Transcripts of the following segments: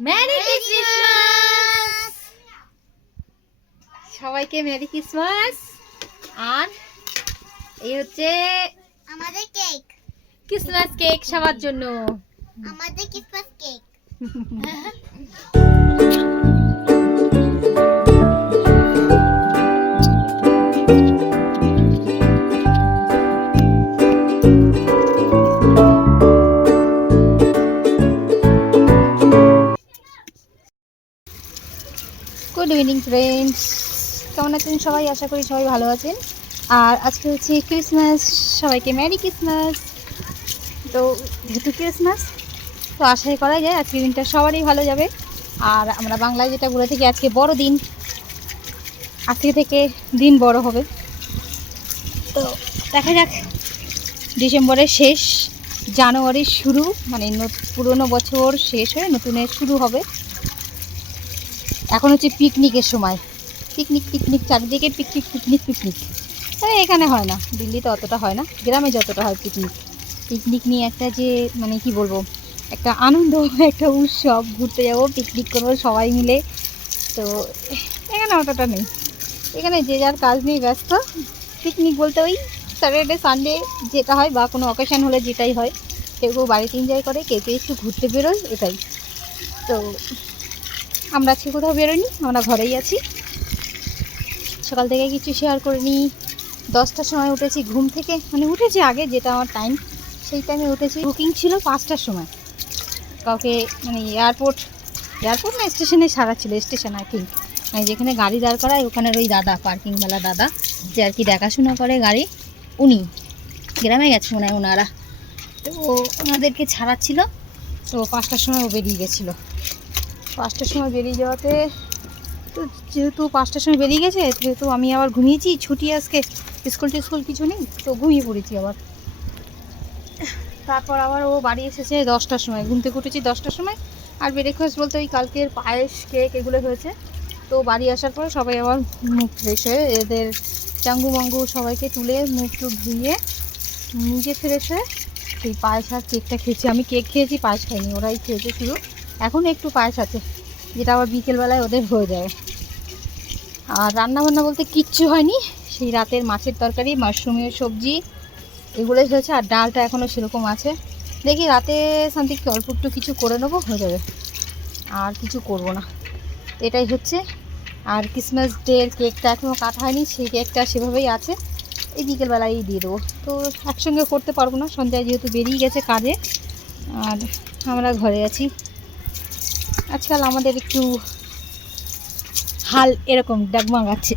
Mary Christmas সবাইকে merry Christmas আর এই হচ্ছে আমাদের কেক ক্রিসমাস কেক সবার জন্য। আমাদের ক্রিসমাস কেক ইভিনিং ফ্রেন্ডস কেমন আছেন সবাই? আশা করি সবাই ভালো আছেন। আর আজকে হচ্ছে ক্রিসমাস সবাইকে ম্যারি ক্রিসমাস তো যেহেতু ক্রিসমাস তো আশাই করা যায় আজকের দিনটা সবারই ভালো যাবে। আর আমরা বাংলায় যেটা বলে থাকি, আজকে বড় দিন। আজকে থেকে দিন বড় হবে। তো দেখা যাক, ডিসেম্বরের শেষ, জানুয়ারির শুরু মানে পুরনো বছর শেষ হয়ে নতুনের শুরু হবে। এখন হচ্ছে পিকনিকের সময়। পিকনিক পিকনিক, চারিদিকে পিকনিক পিকনিক পিকনিক। তবে এখানে হয় না, দিল্লিতে অতটা হয় না, গ্রামে যতটা হয় পিকনিক। পিকনিক নিয়ে একটা যে মানে কি বলব, একটা আনন্দ, একটা উৎসব, ঘুরতে যাব, পিকনিক করব সবাই মিলে। তো এখানে অতটা নেই। এখানে যে যার কাজ নিয়ে ব্যস্ত, পিকনিক বলতে ওই স্যাটারডে সানডে যেটা হয় বা কোনো অকেশান হলে যেটাই হয়, কেউ কেউ বাড়িতে এনজয় করে, কেউ কেউ একটু ঘুরতে বেরোয়, এটাই। তো আমরা আজকে কোথাও বেরোইনি আমরা ঘরেই আছি। সকাল থেকে কিছু শেয়ার করিনি। দশটার সময় উঠেছি ঘুম থেকে মানে উঠেছি আগে যেটা আমার টাইম সেই টাইমে উঠেছি। বুকিং ছিল পাঁচটার সময়। কাউকে মানে এয়ারপোর্ট এয়ারপোর্ট না স্টেশনে সারা ছিল স্টেশন আই থিঙ্ক মানে যেখানে গাড়ি দাঁড় করায়, ওখানের ওই দাদা পার্কিংওয়ালা দাদা, যে আর কি দেখাশোনা করে গাড়ি। উনি গ্রামে গেছে মনে হয় ওনারা। তো ওনাদেরকে ছাড়াচ্ছিল। তো পাঁচটার সময় ও বেরিয়ে গেছিল। পাঁচটার সময় বেরিয়ে যাওয়াতে তো যেহেতু পাঁচটার সময় বেরিয়ে গেছে যেহেতু আমি আবার ঘুমিয়েছি, ছুটি আজকে স্কুল টিস্কুল কিছু নেই, তো ঘুমিয়ে পড়েছি আবার। তারপর আবার ও বাড়ি এসেছে দশটার সময়, ঘুম থেকে উঠেছি দশটার সময়, আর ব্রেকফাস্ট বলতে ওই কালকের পায়েস কেক এগুলো হয়েছে। তো বাড়ি আসার পর সবাই আবার মুখ ফ্রেশ হয়ে এদের চাঙ্গু মাঙ্গু সবাইকে তুলে মুখ টুক ধুয়ে নিজে ফ্রেশ হয়ে সেই পায়েস আর কেকটা খেয়েছি। আমি কেক খেয়েছি, পায়েস খাইনি, ওরাই খেয়েছে শুধু। এখন একটু পায়েস আছে, যেটা আবার বিকেলবেলায় ওদের হয়ে যাবে। আর রান্না বান্না বলতে কিচ্ছু হয়নি, সেই রাতের মাছের তরকারি, মাশরুমের সবজি, এগুলোই হয়েছে, আর ডালটা এখনও সেরকম আছে। দেখি রাতে শান্তিকে অল্প একটু কিছু করে নেব, হয়ে যাবে। আর কিছু করব না। এটাই হচ্ছে। আর ক্রিসমাস ডের কেকটা এখনও কাটা হয়নি, সেই কেকটা সেভাবেই আছে। এই বিকেলবেলায় দিয়ে দেবো। তো একসঙ্গে করতে পারব না সন্ধ্যায় যেহেতু বেরিয়ে গেছে কাজে, আর আমরা ঘরে আছি। আজকাল আমাদের একটু হাল এরকম ডগমগাচ্ছে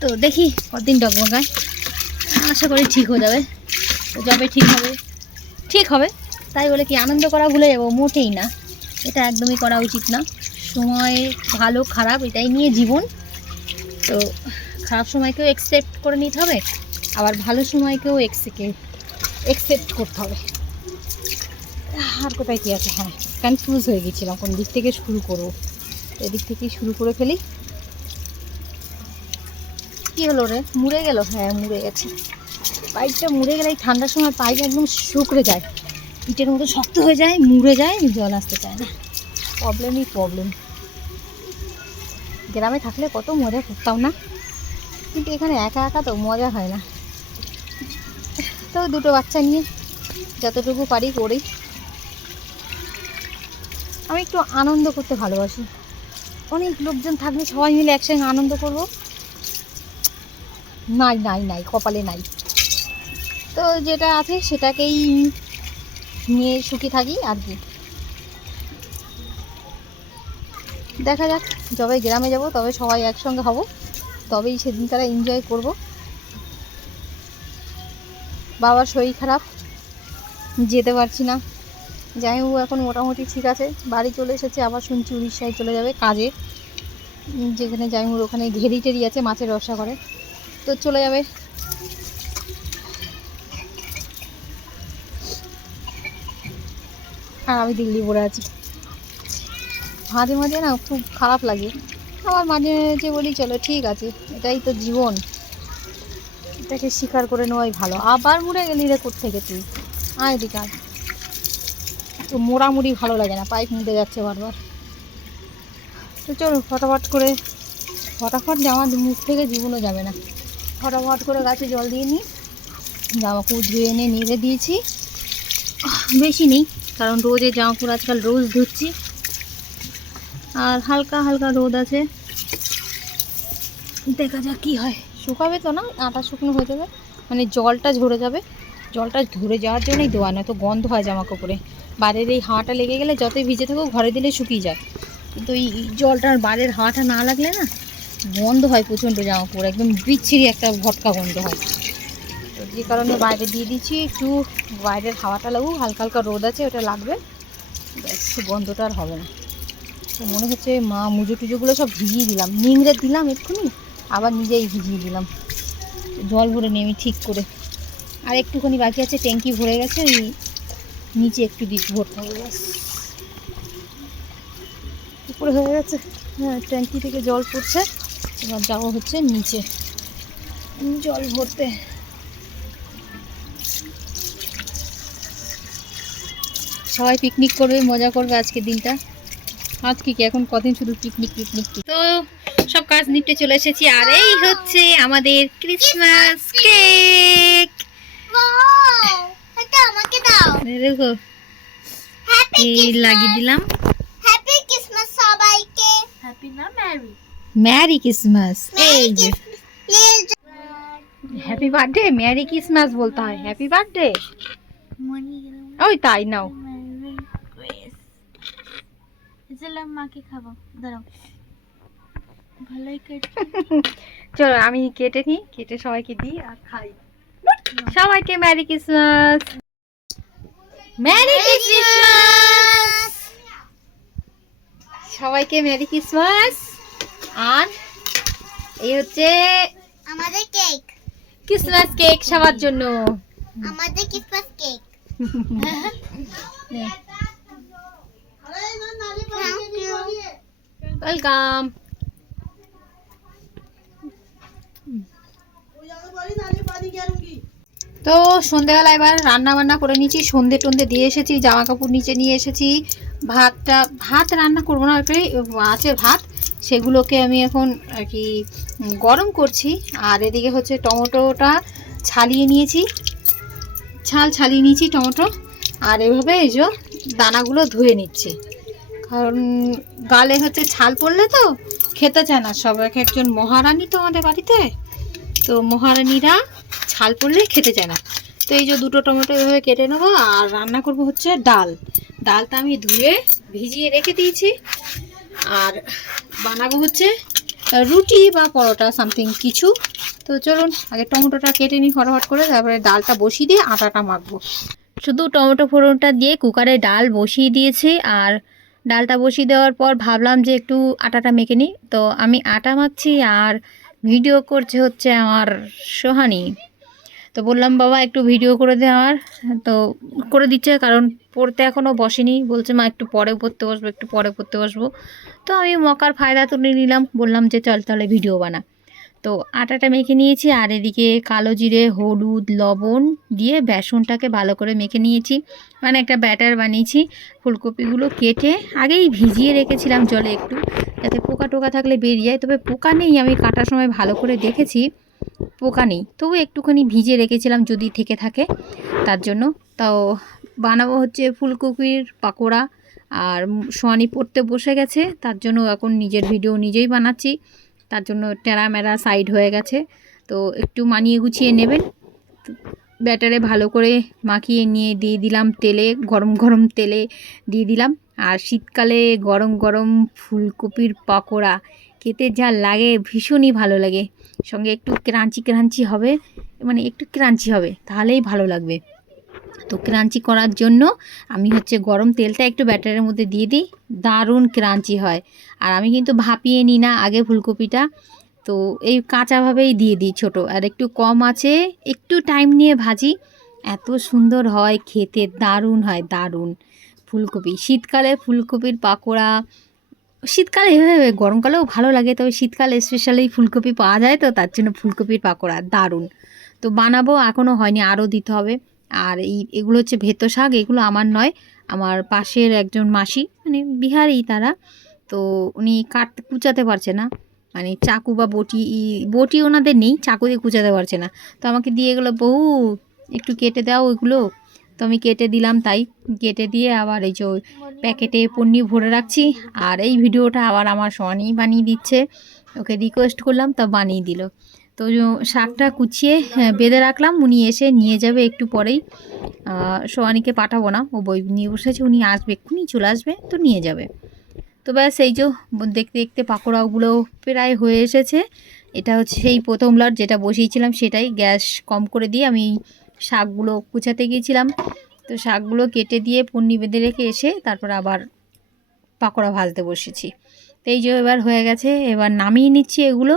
তো দেখি কতদিন ডগমগায়। আশা করি ঠিক হয়ে যাবে। যবে ঠিক হবে ঠিক হবে। তাই বলে কি আনন্দ করা ভুলে যাব, মোটেই না। এটা একদমই করা উচিত না। সময় ভালো, খারাপ, এটাই নিয়ে জীবন। তো খারাপ সময়কেও একসেপ্ট করে নিতে হবে, আবার ভালো সময়কেও এক্সেকে একসেপ্ট করতে হবে। আর কোথায় কী আছে? হ্যাঁ। কনফিউজ হয়ে গেছিলাম, কোন দিক থেকে শুরু করব। এদিক থেকেই শুরু করে ফেলি। কী হলো রে? মুড়ে গেল? হ্যাঁ মুড়ে গেছে। পাইপটা মুড়ে গেলে ঠান্ডার সময় পাইপ একদম শুকরে যায়। ইটের মতো শক্ত হয়ে যায়, মুড়ে যায়, জল আসতে চায় না। প্রবলেমই প্রবলেম গ্রামে থাকলে কত মজা করতাম না? কিন্তু এখানে একা একা তো মজা হয় না। তো দুটো বাচ্চা নিয়ে যতটুকু পারি করি। আমি একটু আনন্দ করতে ভালোবাসি। অনেক লোকজন থাকলে সবাই মিলে একসঙ্গে আনন্দ করব। নাই নাই নাই, কপালে নাই। তো যেটা আছে সেটাকেই নিয়ে সুখী থাকি আর কি। দেখা যাক, যবে গ্রামে যাব তবে সবাই একসঙ্গে হব। তবেই সেদিন তারা এনজয় করব। বাবার শরীর খারাপ, যেতে পারছি না। জামাইবাবু এখন মোটামুটি ঠিক আছে। বাড়ি চলে এসেছে, আবার শুনছি উড়িষ্যায় চলে যাবে কাজে। যেখানে জামাইবাবুর ওখানে ঘেরি টেরি আছে, মাছের ব্যবসা করে। তো চলে যাবে। আর আমি দিল্লি পড়ে আছি। মাঝে মাঝে না খুব খারাপ লাগে। আবার মাঝে মাঝে বলি, চলো, ঠিক আছে, এটাই তো জীবন। এটাকে স্বীকার করে নেওয়াই ভালো। আবার মুড়ে গেলি রে থেকে তুই? আয় আয়। তো মোড়ামুড়ি ভালো লাগে না পাইপ মুড়ে যাচ্ছে বারবার। তো চলো ফটাফট করে, ফটাফট জামা মুখ থেকে জীবনও যাবে না। ফটাফট করে গাছে জল দিয়ে নিই, জামা কাপড় ধুয়ে এনে নেড়ে দিয়েছি। বেশি নেই, কারণ রোজে জামা কাপড় আজকাল রোজ ধুচ্ছি। আর হালকা হালকা রোদ আছে। দেখা যাক কি হয়। শুকাবে তো না, আটা শুকনো হয়ে যাবে মানে জলটা ঝরে যাবে। জলটা ধরে যাওয়ার জন্যই দেওয়া না তো গন্ধ হয় জামা কাপড়ে বাইরের এই হাওয়াটা লেগে গেলে যতই ভিজে থাকুক ঘরে দিলে শুকিয়ে যায়। কিন্তু এই জলটা বাইরের হাওয়াটা না লাগলে না গন্ধ হয় প্রচণ্ড জামা কাপড় একদম বিচ্ছিরি একটা ভটকা গন্ধ হয়। তো যে কারণে বাইরে দিয়ে দিচ্ছি একটু বাইরের হাওয়াটা লাগুক হালকা হালকা রোদ আছে ওটা লাগবে। ব্যাস, গন্ধটা আর হবে না। তো মনে হচ্ছে মা মুজো টুজোগুলো সব ভিজিয়ে দিলাম। নিংড়ে দিলাম এক্ষুনি আবার নিজেই ভিজিয়ে দিলাম। জল ভরে নিই আমি ঠিক করে আর একটুখানি বাকি আছে, ট্যাঙ্কি ভরে গেছে, ওই নিচে একটু দিক ভরতে হবে ব্যাস। উপরে হয়ে গেছে। হ্যাঁ ট্যাঙ্কি থেকে জল পড়ছে। এবার যাব হচ্ছে নিচে। জল ভরতে। সবাই পিকনিক করবে, মজা করবে আজকের দিনটা। আজকে কি এখন কদিন শুধু পিকনিক পিকনিক তো সব কাজ নিপটে চলে এসেছি। আর এই হচ্ছে আমাদের ক্রিসমাস কেক! এটা আমাকে দাও দেখো এই লাগিয়ে দিলাম। হ্যাপি ক্রিসমাস সবাইকে! হ্যাপি না ম্যারি ম্যারি ক্রিসমাস এই যে। হ্যাপি বার্থডে ম্যারি ক্রিসমাস বলতে হয়। হ্যাপি বার্থডে ওই তাই নাও। ম্যারি গ্রেস এসেলাম মাকে খাব। দাঁড়াও। ভালোই কেটে চলো আমি কেটে নিই। কেটে সবাইকে দিই আর খাই। সবাইকে ম্যারি ক্রিসমাস ম্যারি ক্রিসমাস সবাইকে ম্যারি ক্রিসমাস আর এই হচ্ছে আমাদের কেক ক্রিসমাস কেক সবার জন্য। আমাদের Christmas cake thank you welcome তো সন্ধেবেলা এবার রান্না বান্না করে নিয়েছি, সন্ধে টন্ধে দিয়ে এসেছি জামা কাপড় নিচে নিয়ে এসেছি, ভাতটা, ভাত রান্না করব না আর কি আছে ভাত, সেগুলোকে আমি এখন আর কি গরম করছি, আর এদিকে হচ্ছে টমেটোটা ছালিয়ে নিয়েছি, ছাল ছালিয়ে নিয়েছি টমেটো, আর এভাবে এই যে দানাগুলো ধুয়ে নিচ্ছি, কারণ গালে হচ্ছে ছাল পড়লে তো খেতে চায় না সব এক একজন মহারানী তো আমাদের বাড়িতে তো মহারানীরা ছাল পড়লে খেতে চায় না। তো এই যে দুটো টমেটো এভাবে কেটে নেব, আর রান্না করব হচ্ছে ডাল। ডালটা আমি ধুয়ে ভিজিয়ে রেখে দিয়েছি। আর বানাবো হচ্ছে রুটি বা পরোটা সামথিং কিছু। তো চলুন, আগে টমেটোটা কেটে নিই ফটাফট করে, তারপরে ডালটা বসিয়ে দিয়ে আটাটা মাখবো। শুধু টমেটো ফোড়নটা দিয়ে কুকারে ডাল বসিয়ে দিয়েছি, আর ডালটা বসিয়ে দেওয়ার পর ভাবলাম যে একটু আটাটা মেখে নিই। তো আমি আটা মাখছি, আর ভিডিও করছে হচ্ছে আমার সোহানি। তো বললাম, বাবা, একটু ভিডিও করে দে আমার। তো করে দিচ্ছে, কারণ পড়তে এখনও বসেনি। বলছে, মা, একটু পরে পড়তে বসবো, একটু পরে পড়তে বসবো। তো আমি মকার ফায়দা তুলে নিলাম, বললাম যে, চল তাহলে ভিডিও বানা। তো আটাটা মেখে নিয়েছি, আর এদিকে কালো জিরে, হলুদ, লবণ দিয়ে বেসনটাকে ভালো করে মেখে নিয়েছি। মানে একটা ব্যাটার বানিয়েছি, ফুলকপিগুলো কেটে আগেই ভিজিয়ে রেখেছিলাম জলে একটু। যাতে পোকা টোকা থাকলে বেরিয়ে যায়। তবে পোকা নেই, আমি কাটার সময় ভালো করে দেখেছি, পোকা নেই। তবু একটুখানি ভিজে রেখেছিলাম যদি থেকে থাকে, তার জন্য। তাও বানাবো হচ্ছে ফুলকপির পাকোড়া, আর সোয়ানি পড়তে বসে গেছে, তার জন্য এখন নিজের ভিডিও নিজেই বানাচ্ছি। তার জন্য টেরা মেরা সাইড হয়ে গেছে। তো একটু মানিয়ে গুছিয়ে নেবেন। ব্যাটারে ভালো করে মাখিয়ে নিয়ে দিয়ে দিলাম তেলে, গরম গরম তেলে দিয়ে দিলাম। আর শীতকালে গরম গরম ফুলকপির পাকোড়া খেতে যা লাগে, ভীষণই ভালো লাগে। সঙ্গে একটু ক্রাঞ্চি ক্রাঞ্চি হবে মানে একটু ক্রাঞ্চি হবে, তাহলেই ভালো লাগবে। তো ক্রাঞ্চি করার জন্য আমি হচ্ছে গরম তেলটা একটু ব্যাটারের মধ্যে দিয়ে দিই, দারুণ ক্রাঞ্চি হয়। আর আমি কিন্তু ভাপিয়ে নিই না আগে ফুলকপিটা, তো এই কাঁচাভাবেই দিয়ে দিই ছোট। আর একটু কম আছে, একটু টাইম নিয়ে ভাজি, এত সুন্দর হয়, খেতে দারুণ হয়, দারুণ। ফুলকপি। শীতকালে ফুলকপির পাকোড়া, শীতকালে এভাবে গরমকালেও ভালো লাগে, তবে শীতকালে স্পেশালি ফুলকপি পাওয়া যায় তো, তার জন্য ফুলকপির পাকোড়া দারুণ। তো বানাবো, এখনও হয়নি, আরও দিতে হবে। আর এই, এগুলো হচ্ছে ভেতো শাক, এগুলো আমার নয়, আমার পাশের একজন মাসি মানে বিহারি তারা, তো উনি কাটতে কুচাতে পারছে না। মানে চাকু বা বটি বটি ওনাদের নেই চাকু দিয়ে কুচাতে পারছে না। তো আমাকে দিয়ে গেলো বহু একটু কেটে দাও ওইগুলো। তো আমি কেটে দিলাম তাই কেটে দিয়ে আবার এই যে প্যাকেটে পন্নি ভরে রাখছি। আর এই ভিডিওটা আবার আমার সোয়ানি বানিয়ে দিচ্ছে। ওকে রিকোয়েস্ট করলাম তা বানিয়ে দিল। তো শাকটা কুচিয়ে হ্যাঁ, বেঁধে রাখলাম। উনি এসে নিয়ে যাবে একটু পরেই। সোয়ানিকে পাঠাবো না। ও বই নিয়ে বসেছে উনি আসবে এক্ষুনি চলে আসবে তো নিয়ে যাবে। তো ব্যাস এই যে দেখতে দেখতে পাকোড়াগুলো প্রায় হয়ে এসেছে। এটা হচ্ছে সেই প্রথম লট যেটা বসিয়েছিলাম সেটাই গ্যাস কম করে দিয়ে আমি শাকগুলো কুচাতে গিয়েছিলাম। তো শাকগুলো কেটে দিয়ে পন্নি বেঁধে রেখে এসে তারপর আবার পাকোড়া ভাজতে বসেছি। তো এই যে এবার হয়ে গেছে, এবার নামিয়ে নিচ্ছি এগুলো।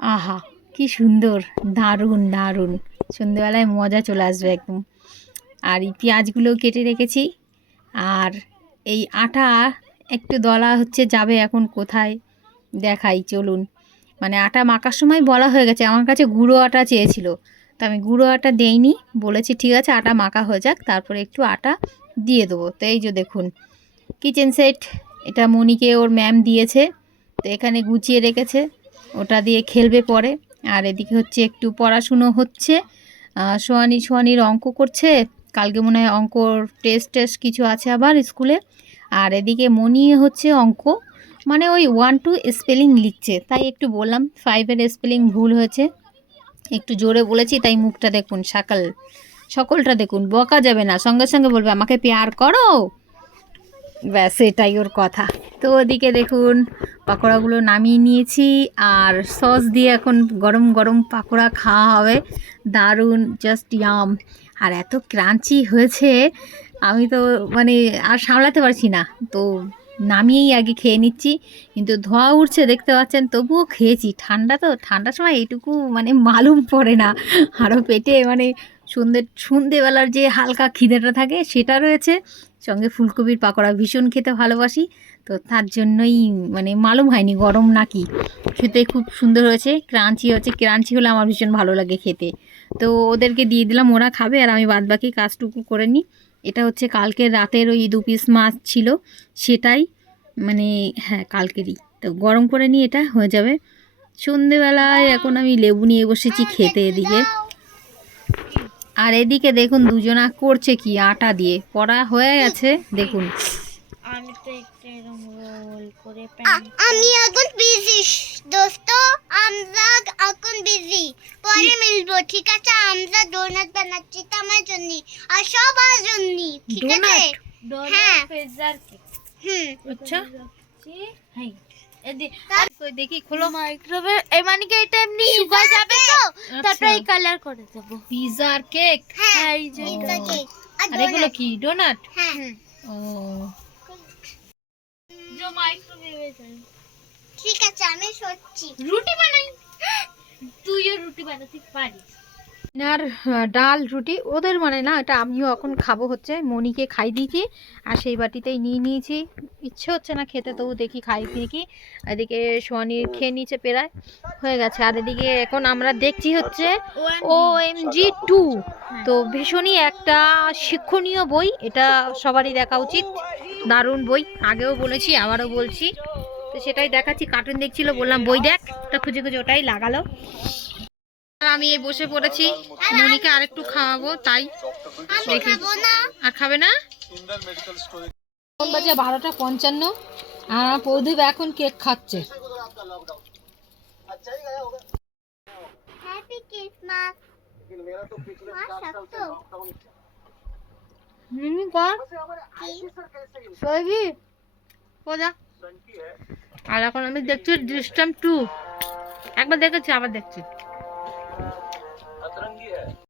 আহা, কি সুন্দর, দারুণ দারুণ। সন্ধ্যেবেলায় মজা চলে আসবে একদম। আর এই পেঁয়াজগুলো কেটে রেখেছি। আর এই আটা একটু দলা হচ্ছে, যাবে এখন কোথায় দেখাই, চলুন। মানে আটা মাখার সময় বলা হয়ে গেছে, আমার কাছে গুঁড়ো আটা চেয়েছিল। তো আমি গুঁড়ো আটা দেইনি, বলেছি ঠিক আছে, আটা মাখা হয়ে যাক, তারপরে একটু আটা দিয়ে দেবো। তো এই যে দেখুন কিচেন সেট এটা মনিকে ওর ম্যাম দিয়েছে, তো এখানে গুছিয়ে রেখেছে, ওটা দিয়ে খেলবে পরে। আর এদিকে হচ্ছে একটু পড়াশুনো হচ্ছে সোয়ানি সোয়ানির অঙ্ক করছে, কালকে মনে হয় অঙ্কর টেস্ট টেস্ট কিছু আছে আবার স্কুলে। আর এদিকে মনি হচ্ছে অঙ্ক মানে ওই ওয়ান টু স্পেলিং লিখছে, তাই একটু বললাম ফাইভের স্পেলিং ভুল হয়েছে। একটু জোরে বলেছি, তাই মুখটা দেখুন সকাল সকলটা দেখুন, বকা যাবে না, সঙ্গে সঙ্গে বলবে, আমাকে পেয়ার করো? ব্যাস, এটাই ওর কথা। তো ওদিকে দেখুন, পাকোড়াগুলো নামিয়ে নিয়েছি, আর সস দিয়ে এখন গরম গরম পাকোড়া খাওয়া হবে। দারুণ জাস্ট ইয়াম আর এত ক্রাঞ্চি হয়েছে, আমি তো মানে আর সামলাতে পারছি না। তো নামিয়েই আগে খেয়ে নিচ্ছি। কিন্তু ধোয়া উঠছে দেখতে পাচ্ছেন? তবুও খেয়েছি। ঠান্ডা তো, ঠান্ডার সময় এইটুকু মানে মালুম পড়ে না। আরও পেটে মানে সন্ধ্যে সন্ধেবেলার যে হালকা খিদেটা থাকে, সেটা রয়েছে। সঙ্গে ফুলকপির পাকোড়া ভীষণ খেতে ভালোবাসি। তো তার জন্যই মানে মালুম হয়নি, গরম নাকি। খেতে খুব সুন্দর হয়েছে, ক্রাঞ্চি হচ্ছে। ক্রাঞ্চি হলে আমার ভীষণ ভালো লাগে খেতে। তো ওদেরকে দিয়ে দিলাম, ওরা খাবে আর আমি বাদবাকি কাজটুকু করে নিই। এটা হচ্ছে কালকের রাতের ওই দু পিস মাছ ছিল, সেটাই মানে হ্যাঁ কালকেরই। তো গরম করে নিয়ে এটা হয়ে যাবে। সন্ধেবেলায় এখন আমি লেবু নিয়ে বসেছি খেতে এদিকে। আর এদিকে দেখুন, দুজনা করছে কি আটা দিয়ে। পড়া হয়ে গেছে, দেখুন আমি তো একটা এরকম রোল করে আমি এখন বিজি দোস্ত। আমরা এখন বিজি পরে মিলবো ঠিক আছে? আমরা ডোনাট বানাচ্ছি তো আমার জন্য আর সবার জন্য ঠিক আছে? ডোনাট? হ্যাঁ। পেজার কেক হুম। আচ্ছা। দেখি খোলো। মাইক্রোওয়েভ এ মানে কি এটা এমনি শুকা যাবে তো? তারপরে এই কালার করে দেব। পিজার কেক হ্যাঁ এই যে আর আর এগুলো ডোনাট কি? ডোনাট হ্যাঁ। ও। মাইক্রোওয়েভে ঠিক আছে আমি সচ্ছি রুটি বানাই। তুইও রুটি বানাতে পারিস। আর ডাল রুটি ওদের মানে না এটা আমিও এখন খাব হচ্ছে মনিকে খাই দিয়েছি আর সেই বাটিতেই নিয়ে নিয়েছি। ইচ্ছে হচ্ছে না খেতে তবু দেখি খাই দেখি। এদিকে সোয়ানির খেয়ে নিয়েছে পেরায় হয়ে গেছে। আর এদিকে এখন আমরা দেখছি হচ্ছে ও এম জি টু তো ভীষণই একটা শিক্ষণীয় বই এটা সবারই দেখা উচিত। দারুণ বই। আগেও বলেছি আবারও বলছি। তো সেটাই দেখাচ্ছি কার্টুন দেখছিল বললাম বই দেখ। তো খুঁজে খুঁজে ওটাই লাগালো। আমি এই বসে পড়েছি মনিকে আরেকটু খাওয়াবো তাই। দেখি। আর খাবে না? বাজে বারোটা পঞ্চান্ন আর প্রদীপ এখন কেক খাচ্ছে। হ্যাপি ক্রিসমাস মা कौन সবই কোজা আর এখন আমি দেখছি ডিস্টাম টু একবার দেখেছি আবার দেখছি।